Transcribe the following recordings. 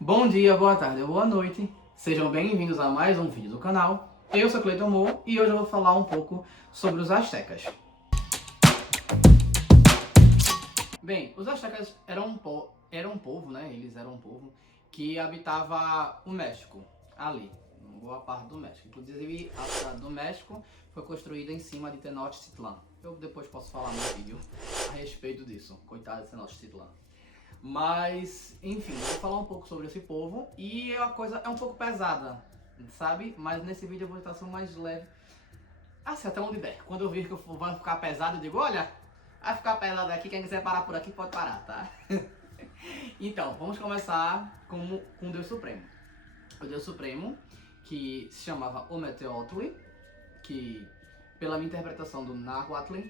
Bom dia, boa tarde ou boa noite. Sejam bem-vindos a mais um vídeo do canal. Eu sou Cleiton Mo e hoje eu vou falar um pouco sobre os astecas. Bem, os astecas eram um povo, né? Eles eram um povo que habitava o México, ali, boa parte do México. Inclusive, a cidade do México foi construída em cima de Tenochtitlan. Eu depois posso falar no vídeo a respeito disso. Coitado de Tenochtitlan. Mas, enfim, eu vou falar um pouco sobre esse povo e a coisa é um pouco pesada, sabe? Mas nesse vídeo eu vou tentar ser o mais leve, assim, até onde der. Quando eu vir que vai ficar pesado, eu digo, olha, vai ficar pesado aqui, quem quiser parar por aqui pode parar, tá? Então, vamos começar com o Deus Supremo. O Deus Supremo, que se chamava Ometeotli, que pela minha interpretação do Nahuatl,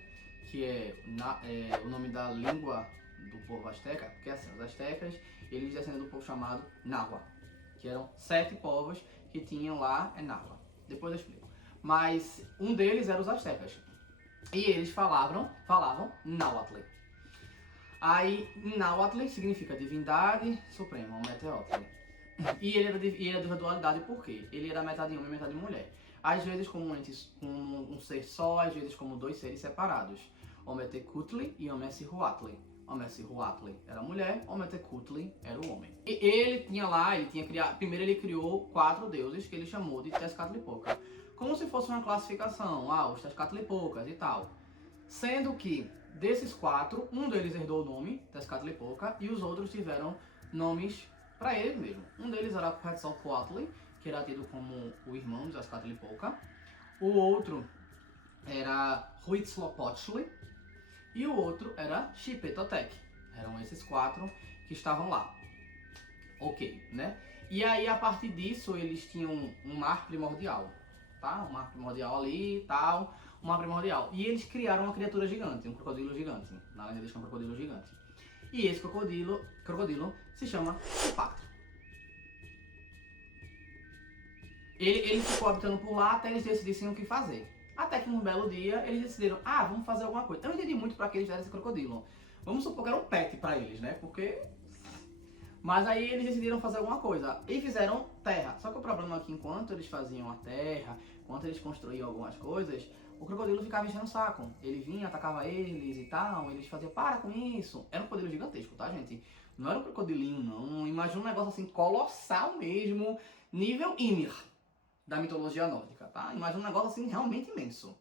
que é o nome da língua do povo asteca, porque assim, os astecas, eles descendem do povo chamado Nahua, que eram 7 povos que tinham lá, Nahua. Depois eu explico. Mas um deles era os astecas. E eles falavam Nahuatl. Aí, Nahuatl significa divindade suprema, o Meteotl. E ele era de dualidade por quê? Ele era metade homem e metade mulher. Às vezes como um ser só, às vezes como dois seres separados. Ometecutli e Omesihuatli. Omesihuatli era a mulher, Ometecutli era o homem. E primeiro ele criou 4 deuses que ele chamou de Tezcatlipoca. Como se fosse uma classificação, os Tezcatlipocas e tal. Sendo que desses 4, um deles herdou o nome, Tezcatlipoca, e os outros tiveram nomes para eles mesmo. Um deles era Quetzalcoatl, que era tido como o irmão de Tezcatlipoca. O outro era Huitzilopochtli e o outro era Xipetotec. Eram esses 4 que estavam lá. Ok, né? E aí, a partir disso, eles tinham um mar primordial, tá? Um mar primordial ali e tal, um mar primordial. E eles criaram uma criatura gigante, um crocodilo gigante. Na lenda eles tinham um crocodilo gigante. E esse crocodilo se chama Supacto. Ele ficou habitando por lá até eles decidissem o que fazer. Até que num belo dia eles decidiram, vamos fazer alguma coisa. Eu não entendi muito pra que eles deram esse crocodilo. Vamos supor que era um pet pra eles, né? Porque... Mas aí eles decidiram fazer alguma coisa e fizeram terra. Só que o problema é que enquanto eles faziam a terra, enquanto eles construíam algumas coisas, o crocodilo ficava enchendo o saco. Ele vinha, atacava eles e tal, eles faziam, para com isso. Era um crocodilo gigantesco, tá, gente? Não era um crocodilinho, não. Imagina um negócio assim, colossal mesmo, nível Ymir da mitologia nórdica, tá? Imagina um negócio assim realmente imenso.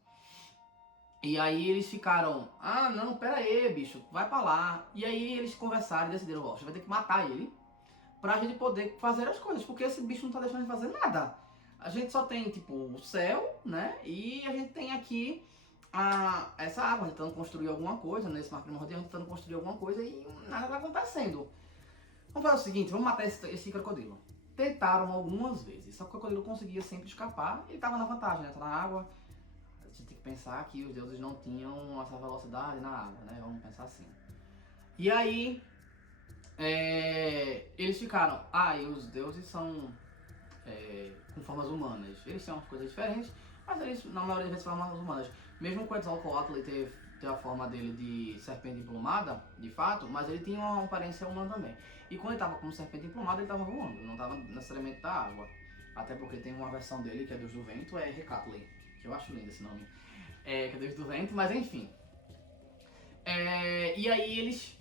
E aí eles ficaram, não, pera aí, bicho, vai pra lá. E aí eles conversaram e decidiram, a gente vai ter que matar ele pra gente poder fazer as coisas, porque esse bicho não tá deixando de fazer nada. A gente só tem, tipo, o céu, né? E a gente tem aqui essa água, tentando construir alguma coisa, nesse mar primordial, tentando construir alguma coisa e nada tá acontecendo. Vamos fazer o seguinte, vamos matar esse crocodilo. Tentaram algumas vezes, só que o crocodilo conseguia sempre escapar e ele tava na vantagem, né? Tá na água. A gente tem que pensar que os deuses não tinham essa velocidade na água, né? Vamos pensar assim. E aí, eles ficaram, e os deuses são com formas humanas. Eles têm umas coisas diferentes, mas eles, na maioria das vezes, são formas humanas. Mesmo com o Quetzalcoatl ter a forma dele de serpente emplumada, de fato, mas ele tinha uma aparência humana também. E quando ele estava como serpente emplumada, ele estava voando, não estava necessariamente da água. Até porque tem uma versão dele, que é Deus do Vento, é Hecatl, que eu acho lindo esse nome, que é Deus do Vento, mas enfim. E aí eles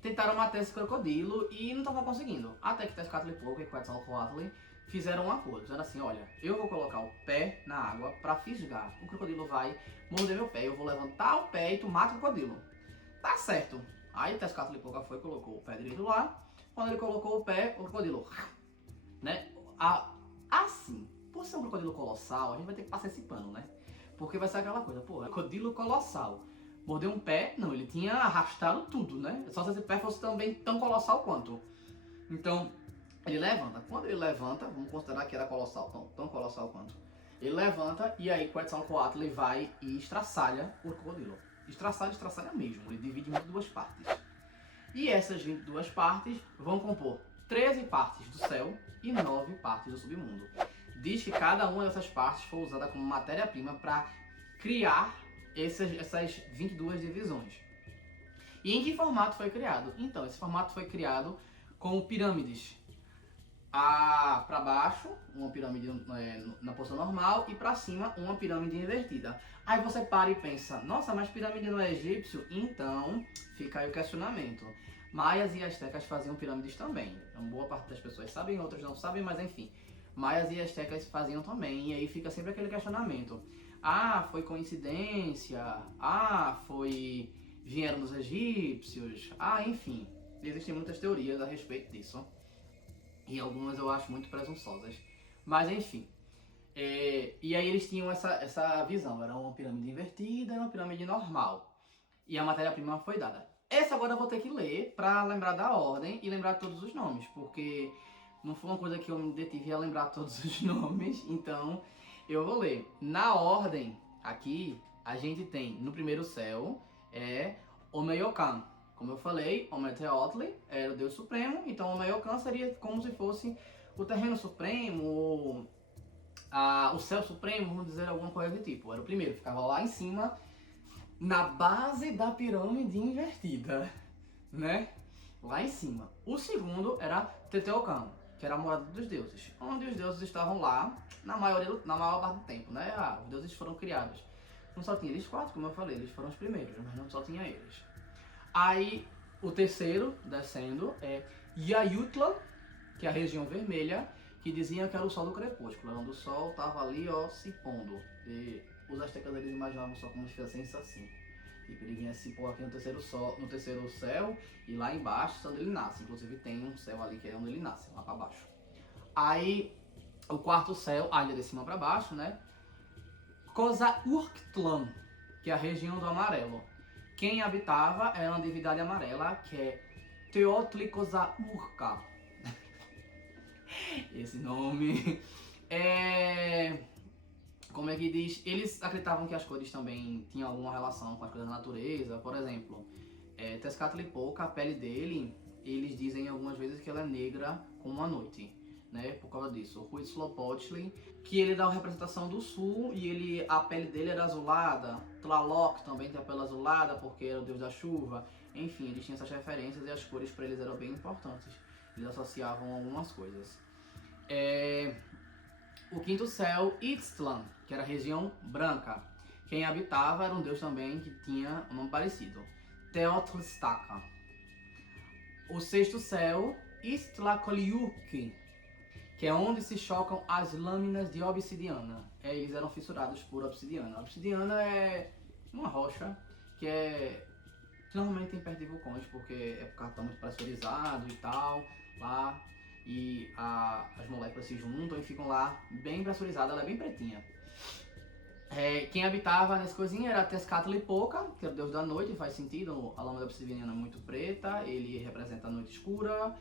tentaram matar esse crocodilo e não estavam conseguindo. Até que Tezcatlipoca e Quetzalcoatl fizeram um acordo. Disseram assim, olha, eu vou colocar o pé na água pra fisgar. O crocodilo vai morder meu pé. Eu vou levantar o pé e tu mata o crocodilo. Tá certo. Aí Tezcatlipoca foi e colocou o pé direito lá. Quando ele colocou o pé, o crocodilo... né? Assim, por ser um crocodilo colossal, a gente vai ter que passar esse pano, né? Porque vai ser aquela coisa, crocodilo colossal. Mordeu um pé? Não, ele tinha arrastado tudo, né? Só se esse pé fosse também tão colossal quanto. Então, ele levanta. Quando ele levanta, vamos considerar que era colossal, tão colossal quanto. Ele levanta e aí Quetzalcoatl vai e estraçalha o crocodilo. Estraçalha mesmo. Ele divide em 22 partes. E essas 22 partes vão compor 13 partes do céu e 9 partes do submundo. Diz que cada uma dessas partes foi usada como matéria-prima para criar essas 22 divisões. E em que formato foi criado? Então, esse formato foi criado como pirâmides. Para baixo, uma pirâmide na posição normal, e para cima, uma pirâmide invertida. Aí você para e pensa, nossa, mas pirâmide não é egípcio? Então, fica aí o questionamento. Maias e astecas faziam pirâmides também. Uma boa parte das pessoas sabem, outras não sabem, mas enfim. Maias e astecas faziam também, e aí fica sempre aquele questionamento. Ah, foi coincidência? Ah, vieram dos egípcios? Ah, enfim. Existem muitas teorias a respeito disso. E algumas eu acho muito presunçosas. Mas enfim. E aí eles tinham essa visão. Era uma pirâmide invertida e uma pirâmide normal. E a matéria-prima foi dada. Essa agora eu vou ter que ler para lembrar da ordem e lembrar todos os nomes. Porque não foi uma coisa que eu me detive a lembrar todos os nomes. Então eu vou ler. Na ordem, aqui, a gente tem no primeiro céu Omeyokan. Como eu falei, Ometeotli era o Deus Supremo, então Omeyokan seria como se fosse o terreno supremo, o céu supremo, vamos dizer alguma coisa do tipo. Era o primeiro, ficava lá em cima, na base da pirâmide invertida, né? Lá em cima. O segundo era Teotihuacan, que era a morada dos deuses, onde os deuses estavam lá na maior parte do tempo, né? Os deuses foram criados. Não só tinha eles quatro, como eu falei, eles foram os primeiros, mas não só tinha eles. Aí, o terceiro, descendo, é Yayutla, que é a região vermelha, que diziam que era o sol do crepúsculo, onde o sol estava ali, ó, se pondo. E os astecas, eles imaginavam só como se fosse assim. Tipo, ele vinha se pôr aqui no terceiro céu, e lá embaixo, onde ele nasce. Inclusive tem um céu ali que é onde ele nasce, lá para baixo. Aí, o quarto céu, ainda de cima para baixo, né? Koza-Urktlan, que é a região do amarelo. Quem habitava era uma divindade amarela, que é Teotlicoza-Urka. Esse nome como é que diz? Eles acreditavam que as cores também tinham alguma relação com as coisas da natureza. Por exemplo, Tezcatlipoca, a pele dele, eles dizem algumas vezes que ela é negra como a noite, né? Por causa disso. O Huitzilopochtli, que ele dá uma representação do sul e a pele dele era azulada. Tlaloc também tem a pele azulada porque era o deus da chuva. Enfim, eles tinham essas referências e as cores para eles eram bem importantes. Eles associavam algumas coisas. O quinto céu, Ixtlan, que era a região branca. Quem habitava era um deus também que tinha um nome parecido, Teotlstaka. O sexto céu, Istlacoliuki, que é onde se chocam as lâminas de obsidiana. Eles eram fissurados por obsidiana. A obsidiana é uma rocha que normalmente tem perto de vulcões, porque é por causa que está muito pressurizado e tal, lá. E as moléculas se juntam e ficam lá bem pressurizadas, ela é bem pretinha. Quem habitava nessa coisinha era Tezcatlipoca, que era o deus da noite, faz sentido, a lâmina obsidiana é muito preta, ele representa a noite escura.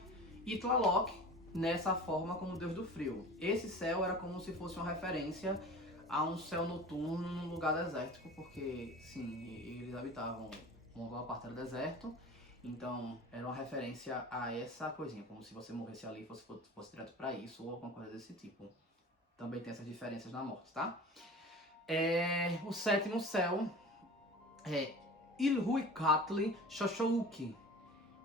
E Tlaloc, nessa forma como o deus do frio. Esse céu era como se fosse uma referência a um céu noturno num lugar desértico, porque sim, eles habitavam uma boa parte do deserto. Então, era uma referência a essa coisinha, como se você morresse ali e fosse direto para isso, ou alguma coisa desse tipo. Também tem essas diferenças na morte, tá? O sétimo céu é Ilhuicatli Xoxouki,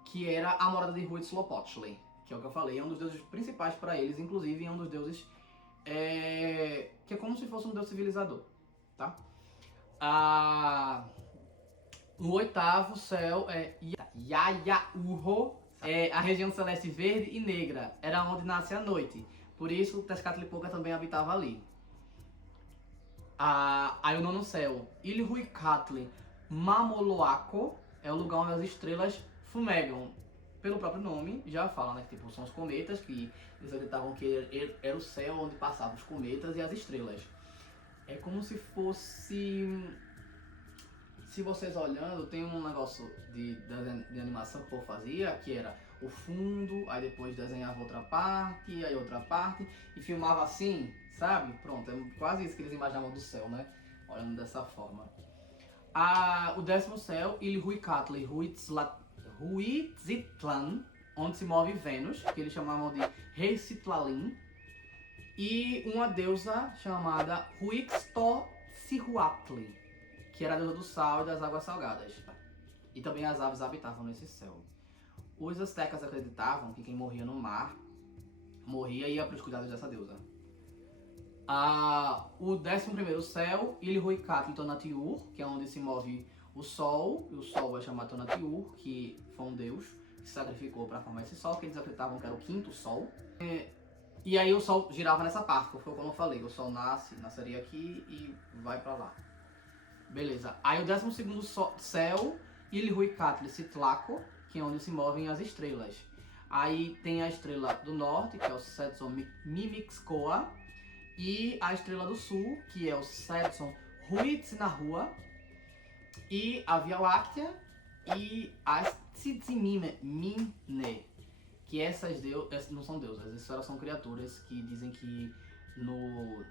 que era a morada de Huitzilopochtli, que é o que eu falei, é um dos deuses principais para eles, inclusive é um dos deuses que é como se fosse um deus civilizador, tá? O oitavo céu é Yayaurro, a região celeste verde e negra, era onde nasce a noite. Por isso, Tezcatlipoca também habitava ali. Aí o nono céu, Ilhuicatli Mamoloaco, é o lugar onde as estrelas fumegam. Pelo próprio nome, já fala, né? Que tipo, são os cometas, que eles acreditavam que era o céu onde passavam os cometas e as estrelas. É como se fosse... Se vocês olhando, tem um negócio de animação que o povo fazia, que era o fundo, aí depois desenhava outra parte, aí outra parte, e filmava assim, sabe? Pronto, é quase isso que eles imaginavam do céu, né? Olhando dessa forma. O décimo céu, Ilhuicatli Huitzitlan, onde se move Vênus, que eles chamavam de Reicitlalin, e uma deusa chamada Huixtocihuatli, que era a deusa do sal e das águas salgadas. E também as aves habitavam nesse céu. Os astecas acreditavam que quem morria no mar morria e ia para os cuidados dessa deusa. O 11º céu, Ilhuicat Tonatiuh, que é onde se move o sol, e o sol é chamado Tonatiuh, que foi um deus que se sacrificou para formar esse sol, que eles acreditavam que era o 5º sol. E aí o sol girava nessa parte, que foi como eu falei, o sol nasceria aqui e vai para lá. Beleza. Aí o 12º céu, Ilhuicat Citlaco, que é onde se movem as estrelas. Aí tem a estrela do norte, que é o Setson Mimixcoa, e a estrela do sul, que é o Setson Huitzinahua, e a Via Láctea e as Tsitzimine, que essas não são deusas, essas são criaturas que dizem que no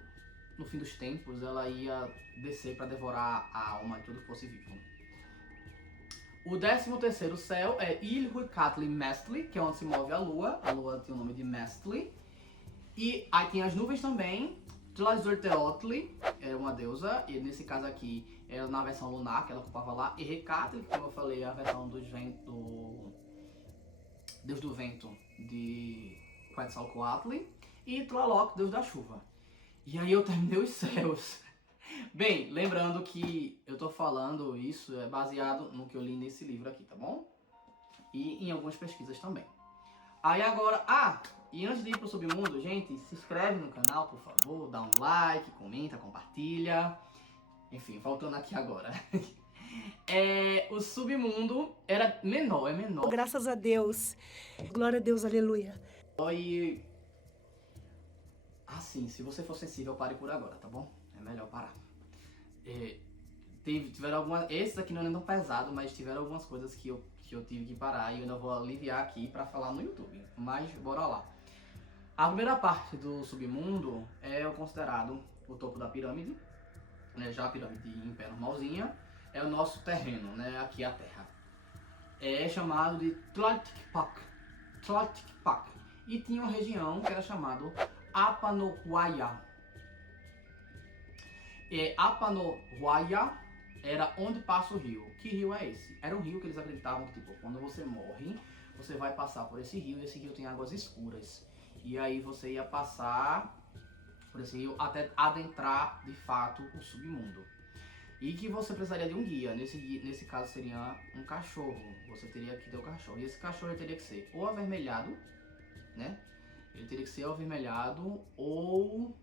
fim dos tempos ela ia descer para devorar a alma de tudo que fosse vivo. O 13º céu é Ilhuicatli Mestli, que é onde se move a lua tem o nome de Mestli. E aí tem as nuvens também, Tlazurteotli, era uma deusa, e nesse caso aqui era na versão lunar que ela ocupava lá, e Hecatli, como eu falei, a versão do deus do vento de Quetzalcoatl, e Tlaloc, deus da chuva. E aí eu terminei os céus. Bem, lembrando que eu tô falando isso é baseado no que eu li nesse livro aqui, tá bom? E em algumas pesquisas também. Aí agora, e antes de ir pro submundo, gente, se inscreve no canal, por favor, dá um like, comenta, compartilha. Enfim, voltando aqui agora. O submundo era menor, é menor. Graças a Deus. Glória a Deus, aleluia. E assim, se você for sensível, pare por agora, tá bom? É melhor parar. Tiveram algumas. Esse aqui não é tão pesado, mas tiveram algumas coisas que eu tive que parar e eu ainda vou aliviar aqui pra falar no YouTube. Mas bora lá. A primeira parte do submundo é o considerado o topo da pirâmide, né? Já a pirâmide em pé normalzinha é o nosso terreno, né? Aqui a terra. É chamado de Tlaltikpak. E tinha uma região que era chamado Apanohuaya. Apanohuaya era onde passa o rio. Que rio é esse? Era um rio que eles acreditavam que, tipo, quando você morre, você vai passar por esse rio, e esse rio tem águas escuras. E aí você ia passar por esse rio até adentrar, de fato, o submundo. E que você precisaria de um guia. Nesse caso seria um cachorro. Você teria que ter o cachorro. E esse cachorro ele teria que ser ou avermelhado, né? Ele teria que ser avermelhado ou...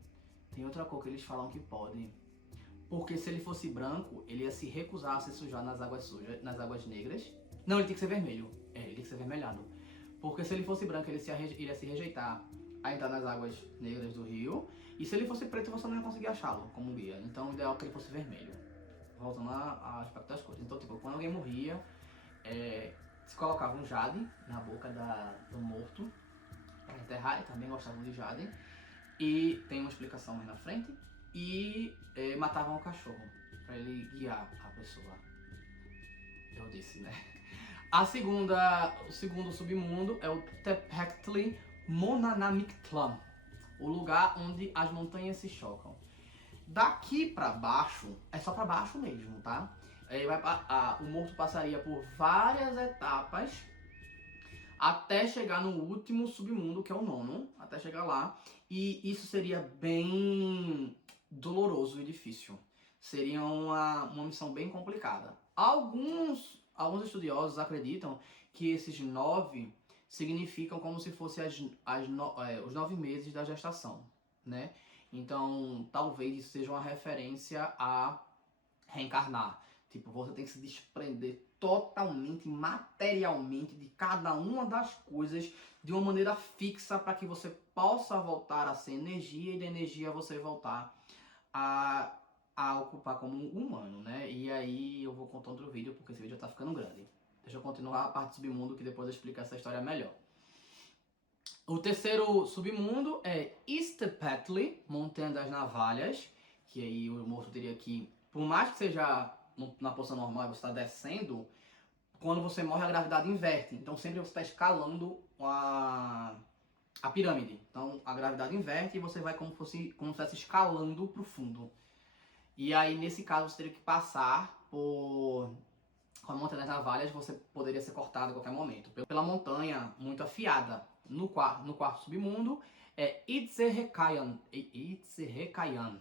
Tem outra cor que eles falam que pode. Porque se ele fosse branco, ele ia se recusar a se sujar nas águas sujas, nas águas negras. Não, ele tem que ser vermelho. Ele tem que ser avermelhado. Porque se ele fosse branco, ele ia se rejeitar a entrar nas águas negras do rio. E se ele fosse preto, você não ia conseguir achá-lo como guia. Então o ideal é que ele fosse vermelho. Voltando ao aspecto das cores. Então, tipo, quando alguém morria, se colocava um jade na boca do morto para enterrar. E também gostavam de jade. E tem uma explicação mais na frente. E matavam o cachorro para ele guiar a pessoa. Eu disse, né? O segundo submundo é o Tepectli Monanamictlan, o lugar onde as montanhas se chocam. Daqui para baixo, é só para baixo mesmo, tá? O morto passaria por várias etapas até chegar no último submundo, que é o 9º, até chegar lá. E isso seria bem doloroso e difícil. Seria uma missão bem complicada. Alguns estudiosos acreditam que esses 9 significam como se fossem os 9 meses da gestação, né? Então, talvez isso seja uma referência a reencarnar. Tipo, você tem que se desprender totalmente, materialmente, de cada uma das coisas de uma maneira fixa para que você possa voltar a ser energia e da energia você voltar a ocupar como um humano, né? E aí eu vou contar outro vídeo porque esse vídeo já tá ficando grande. Deixa eu continuar a parte do submundo que depois eu explico essa história melhor. O terceiro submundo é Istepetli, Montanha das Navalhas, que aí o morto teria que, por mais que seja na posição normal e você está descendo, quando você morre a gravidade inverte. Então sempre você está escalando a pirâmide. Então a gravidade inverte e você vai como se estivesse escalando para o fundo. E aí nesse caso você teria que passar por... Com a Montanha das Navalhas você poderia ser cortado a qualquer momento. Pela montanha muito afiada, no quarto submundo é Itzerekayan. Itzerekayan.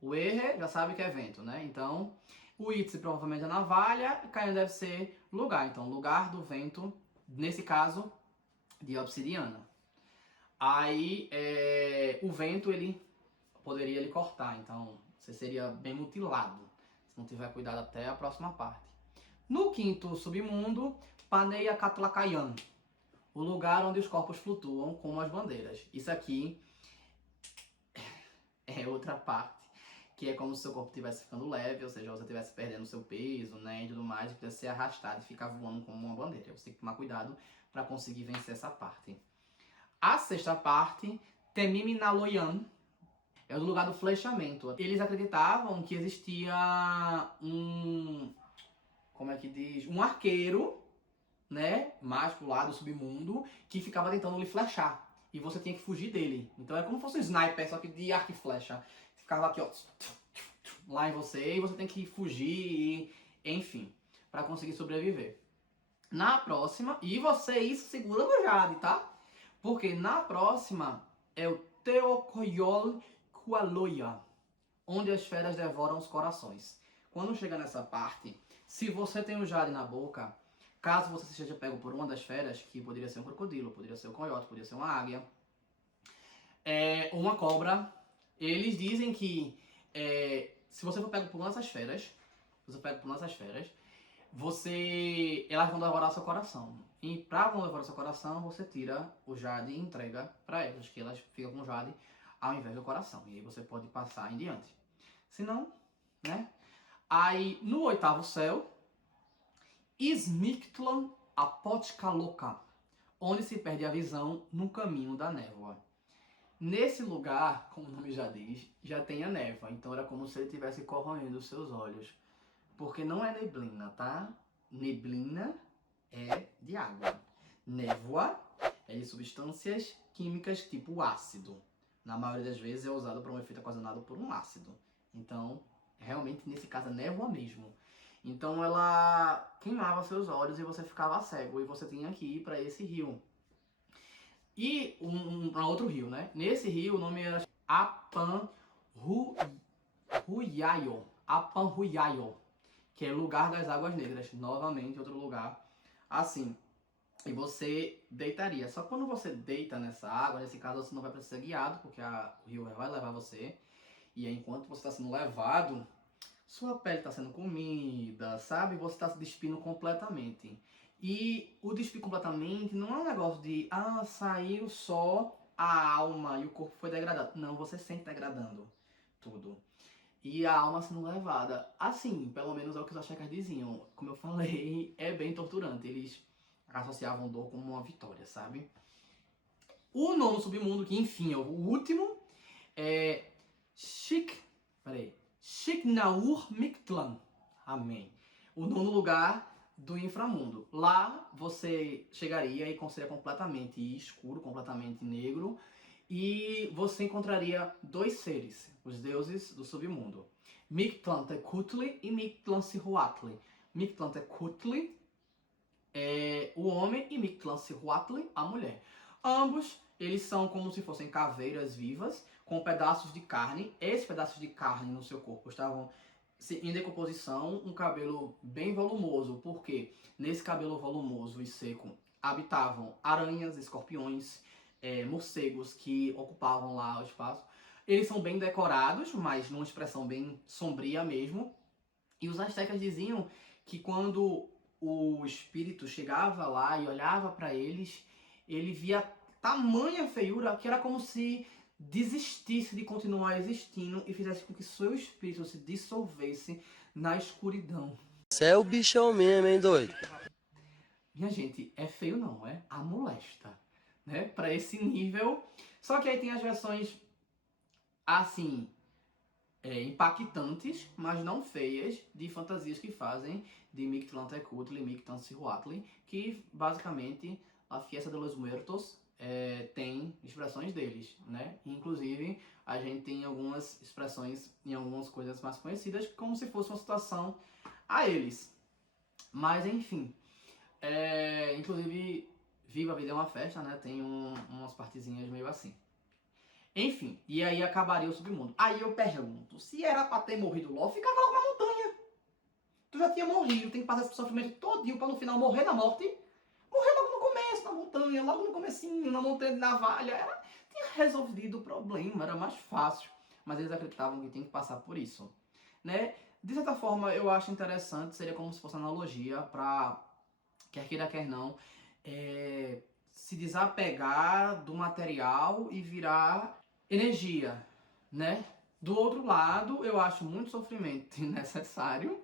O Erre já sabe que é vento, né? Então, o Itze provavelmente é navalha e Kayan deve ser lugar. Então, lugar do vento, nesse caso, de obsidiana. Aí, o vento, ele poderia lhe cortar. Então, você seria bem mutilado, se não tiver cuidado até a próxima parte. No quinto submundo, Paneia Katlakayan. O lugar onde os corpos flutuam como as bandeiras. Isso aqui é outra parte, que é como se o seu corpo estivesse ficando leve, ou seja, você estivesse perdendo o seu peso, né, e tudo mais, e pudesse ser arrastado e ficar voando como uma bandeira. Você tem que tomar cuidado para conseguir vencer essa parte. A sexta parte, Temimi Naloyan, é o lugar do flechamento. Eles acreditavam que existia um arqueiro, né, mágico lá do submundo, que ficava tentando lhe flechar. E você tinha que fugir dele. Então é como se fosse um sniper, só que de arco e flecha. Ficava aqui, ó, lá em você, e você tem que fugir, enfim, para conseguir sobreviver. Na próxima, e você isso segura no Jade, tá? Porque na próxima é o Teokoyol Kualoya, onde as feras devoram os corações. Quando chega nessa parte, se você tem o Jade na boca, caso você seja pego por uma das feras, que poderia ser um crocodilo, poderia ser um coiote, poderia ser uma águia, ou uma cobra, eles dizem que se você for pego por uma dessas feras, elas vão devorar seu coração. E pra não devorar seu coração, você tira o Jade e entrega pra elas, que elas ficam com o Jade ao invés do coração. E aí você pode passar em diante. Se não, né? Aí, no oitavo céu, Ismictlan Apotkaloka, onde se perde a visão no caminho da névoa. Nesse lugar, como o nome já diz, já tem a névoa. Então era como se ele estivesse corroendo os seus olhos. Porque não é neblina, tá? Neblina é de água. Névoa é de substâncias químicas tipo ácido. Na maioria das vezes é usado para um efeito ocasionado por um ácido. Então, realmente, nesse caso, é névoa mesmo. Então ela queimava seus olhos e você ficava cego. E você tinha que ir para esse rio. E para outro rio, né? Nesse rio o nome era Apanhuyayo. Apanhuyayo, que é lugar das águas negras. Novamente, outro lugar assim. E você deitaria. Só que quando você deita nessa água, nesse caso você não vai precisar ser guiado, porque o rio vai levar você. E aí, enquanto você está sendo levado, sua pele está sendo comida, sabe? Você está se despindo completamente. E o despir completamente não é um negócio de, saiu só a alma e o corpo foi degradado. Não, você sente degradando tudo. E a alma sendo levada. Assim, pelo menos é o que os astecas diziam. Como eu falei, é bem torturante. Eles associavam dor como uma vitória, sabe? O nono submundo, que enfim é o último, é Shiknaur Mictlan. Amém. O nono lugar do inframundo. Lá você chegaria e seria completamente escuro, completamente negro, e você encontraria dois seres, os deuses do submundo, Mictlantecuhtli e Mictlantecuhtli. Mictlantecuhtli é o homem e Mictlantecuhtli a mulher. Ambos, eles são como se fossem caveiras vivas com pedaços de carne. Esses pedaços de carne no seu corpo estavam em decomposição, um cabelo bem volumoso, porque nesse cabelo volumoso e seco habitavam aranhas, escorpiões, morcegos que ocupavam lá o espaço. Eles são bem decorados, mas numa expressão bem sombria mesmo. E os astecas diziam que quando o espírito chegava lá e olhava para eles, ele via tamanha feiura que era como se desistisse de continuar existindo e fizesse com que seu espírito se dissolvesse na escuridão. Você é o bichão mesmo, hein, doido? Minha gente, é feio não, é? A molesta, né? Pra esse nível. Só que aí tem as versões, assim, impactantes, mas não feias, de fantasias que fazem de Mictlantecuhtli e Mictlantecuhtli, que basicamente a Fiesta de los Muertos tem expressões deles, né? Inclusive, a gente tem algumas expressões em algumas coisas mais conhecidas, como se fosse uma situação a eles. Mas, enfim, inclusive, Viva a Vida é uma Festa, né? Tem umas partezinhas meio assim. Enfim, e aí acabaria o submundo. Aí eu pergunto, se era pra ter morrido logo, ficava logo na montanha. Tu já tinha morrido, tem que passar esse sofrimento todinho pra no final morrer na morte. Morrer logo no começo, na montanha, logo no comecinho, na montanha de navalha. Tinha resolvido o problema, era mais fácil. Mas eles acreditavam que tem que passar por isso, né? De certa forma, eu acho interessante, seria como se fosse analogia pra, quer queira, quer não, se desapegar do material e virar energia, né? Do outro lado, eu acho muito sofrimento necessário,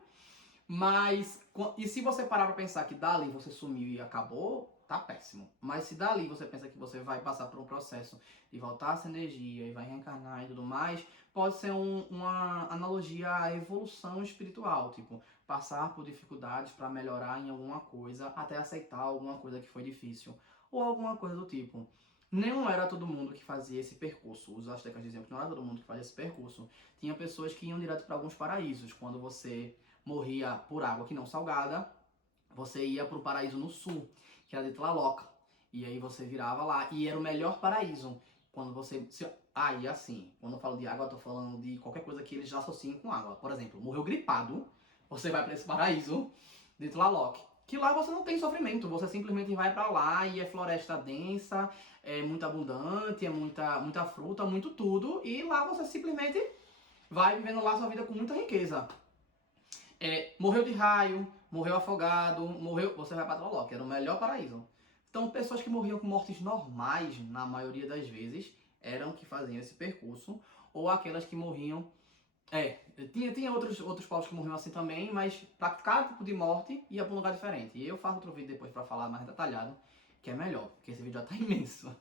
mas e se você parar pra pensar que dali você sumiu e acabou, tá péssimo. Mas se dali você pensa que você vai passar por um processo de voltar essa energia e vai reencarnar e tudo mais, pode ser uma analogia à evolução espiritual, tipo, passar por dificuldades para melhorar em alguma coisa, até aceitar alguma coisa que foi difícil, ou alguma coisa do tipo. Não era todo mundo que fazia esse percurso. Os astecas diziam que não era todo mundo que fazia esse percurso. Tinha pessoas que iam direto para alguns paraísos. Quando você morria por água que não salgada, você ia para o paraíso no sul, que era de Tlaloc. E aí você virava lá. E era o melhor paraíso. Quando você... e assim, quando eu falo de água, eu tô falando de qualquer coisa que eles já associam com água. Por exemplo, morreu gripado, você vai para esse paraíso de Tlaloc. Que lá você não tem sofrimento, você simplesmente vai pra lá e é floresta densa, é muito abundante, é muita fruta, muito tudo. E lá você simplesmente vai vivendo lá sua vida com muita riqueza. Morreu de raio, morreu afogado, você vai pra Tlaloc, era o melhor paraíso. Então pessoas que morriam com mortes normais, na maioria das vezes, eram que faziam esse percurso. Ou aquelas que morriam... tinha outros povos que morriam assim também, mas para cada tipo de morte ia para um lugar diferente. E eu faço outro vídeo depois para falar mais detalhado, que é melhor, porque esse vídeo já tá imenso.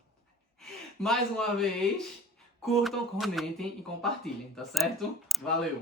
Mais uma vez, curtam, comentem e compartilhem, tá certo? Valeu!